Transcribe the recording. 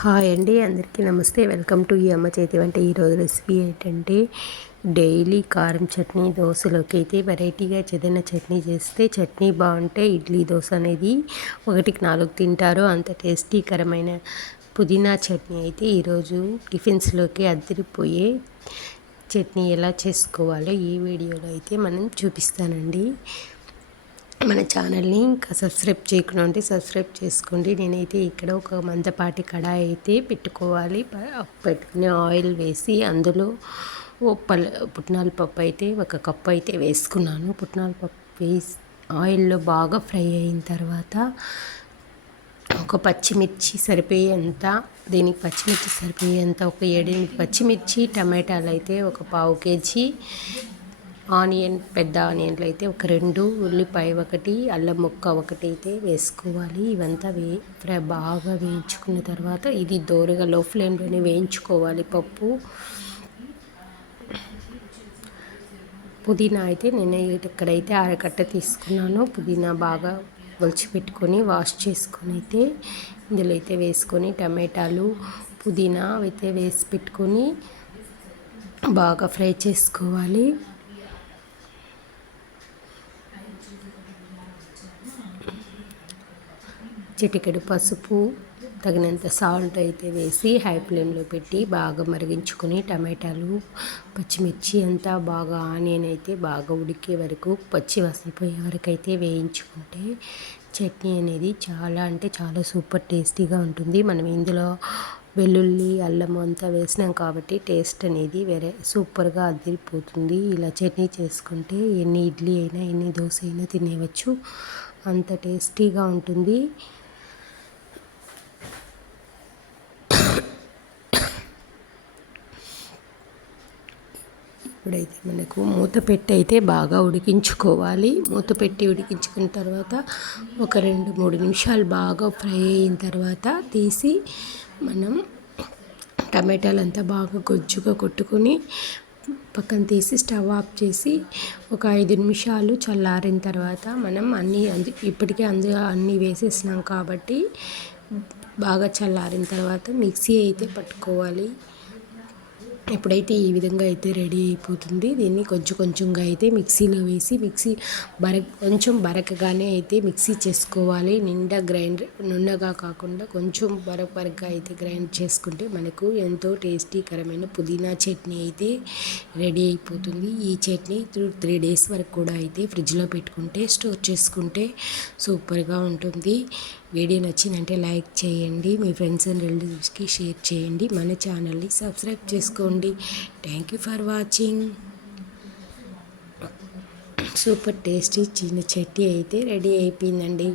Hi అండి, అందరికీ నమస్తే. వెల్కమ్ టు ఈ అమ్మ చేతి వంట. ఈరోజు రెసిపీ ఏంటంటే డైలీ కారం చట్నీ. దోశలోకి అయితే వెరైటీగా ఏదైనా చట్నీ చేస్తే చట్నీ బాగుంటే ఇడ్లీ దోశ అనేది 1కి 4 తింటారు. అంత టేస్టీకరమైన పుదీనా చట్నీ అయితే ఈరోజు టిఫిన్స్లోకి అదిరిపోయే చట్నీ ఎలా చేసుకోవాలో ఈ వీడియోలో అయితే మనం చూపిస్తానండి. మన ఛానల్ని ఇంకా సబ్స్క్రైబ్ చేయకుండా ఉంటే సబ్స్క్రైబ్ చేసుకోండి. నేనైతే ఇక్కడ ఒక మందపాటి కడాయి అయితే పెట్టుకోవాలి. పెట్టుకుని ఆయిల్ వేసి అందులో పుట్నాల పప్పు అయితే 1 కప్పు అయితే వేసుకున్నాను. పుట్నాల పప్పు వేసి ఆయిల్లో బాగా ఫ్రై అయిన తర్వాత ఒక పచ్చిమిర్చి సరిపోయేంత, దీనికి పచ్చిమిర్చి సరిపోయేంత ఒక 7 పచ్చిమిర్చి, టమాటాలు అయితే ఒక 1/2 కేజీ, పెద్ద ఆనియన్లు అయితే ఒక 2, ఉల్లిపాయ 1, అల్లం ముక్క 1 అయితే వేసుకోవాలి. ఇవంతా బాగా వేయించుకున్న తర్వాత ఇది దోరగా లో ఫ్లేమ్లోనే వేయించుకోవాలి పప్పు. పుదీనా అయితే నేను ఇక్కడైతే 1/2 కట్ట తీసుకున్నాను. పుదీనా బాగా ఒలిచిపెట్టుకొని వాష్ చేసుకొని అయితే ఇందులో అయితే వేసుకొని టమాటాలు, పుదీనా అయితే వేసి పెట్టుకొని బాగా ఫ్రై చేసుకోవాలి. చిటికెడు పసుపు, తగినంత సాల్ట్ అయితే వేసి హై ఫ్లేమ్లో పెట్టి బాగా మరిగించుకొని టమాటాలు, పచ్చిమిర్చి అంతా బాగా ఆనియన్ అయితే బాగా ఉడికే వరకు, పచ్చి వాసన పోయే వరకు అయితే వేయించుకుంటే చట్నీ అనేది చాలా అంటే చాలా సూపర్ టేస్టీగా ఉంటుంది. మనం ఇందులో వెల్లుల్లి, అల్లం అంతా వేసినాం కాబట్టి టేస్ట్ అనేది వేరే సూపర్గా అదిరిపోతుంది. ఇలా చట్నీ చేసుకుంటే ఎన్ని ఇడ్లీ అయినా ఎన్ని దోశ అయినా తినేయవచ్చు, అంత టేస్టీగా ఉంటుంది. ఇప్పుడైతే మనకు మూత పెట్టి అయితే బాగా ఉడికించుకోవాలి. మూత పెట్టి ఉడికించుకున్న తర్వాత ఒక 2-3 నిమిషాలు బాగా ఫ్రై అయిన తర్వాత తీసి మనం టమాటాలు అంతా బాగా గొజ్జుగా కొట్టుకొని పక్కన తీసి స్టవ్ ఆఫ్ చేసి ఒక 5 నిమిషాలు చల్లారిన తర్వాత మనం ఇప్పటికే అందులో అన్నీ వేసేసినాం కాబట్టి బాగా చల్లారిన తర్వాత మిక్సీ అయితే పట్టుకోవాలి. ఎప్పుడైతే ఈ విధంగా అయితే రెడీ అయిపోతుంది. దీన్ని కొంచెం కొంచెంగా అయితే మిక్సీలో వేసి కొంచెం బరకగానే అయితే మిక్సీ చేసుకోవాలి. నున్నగా కాకుండా కొంచెం బరకగా అయితే గ్రైండ్ చేసుకుంటే మనకు ఎంతో టేస్టీకరమైన పుదీనా చట్నీ అయితే రెడీ అయిపోతుంది. ఈ చట్నీ 3 డేస్ వరకు కూడా అయితే ఫ్రిడ్జ్లో పెట్టుకుంటే స్టోర్ చేసుకుంటే సూపర్గా ఉంటుంది. వీడియో నచ్చిందంటే లైక్ చేయండి, మీ ఫ్రెండ్స్ అండ్ రిలేటివ్స్కి షేర్ చేయండి, మన ఛానల్ని సబ్స్క్రైబ్ చేసుకోండి. Thank you for watching. Super tasty చిన్న చట్నీ అయితే రెడీ అయిపోయిందండి.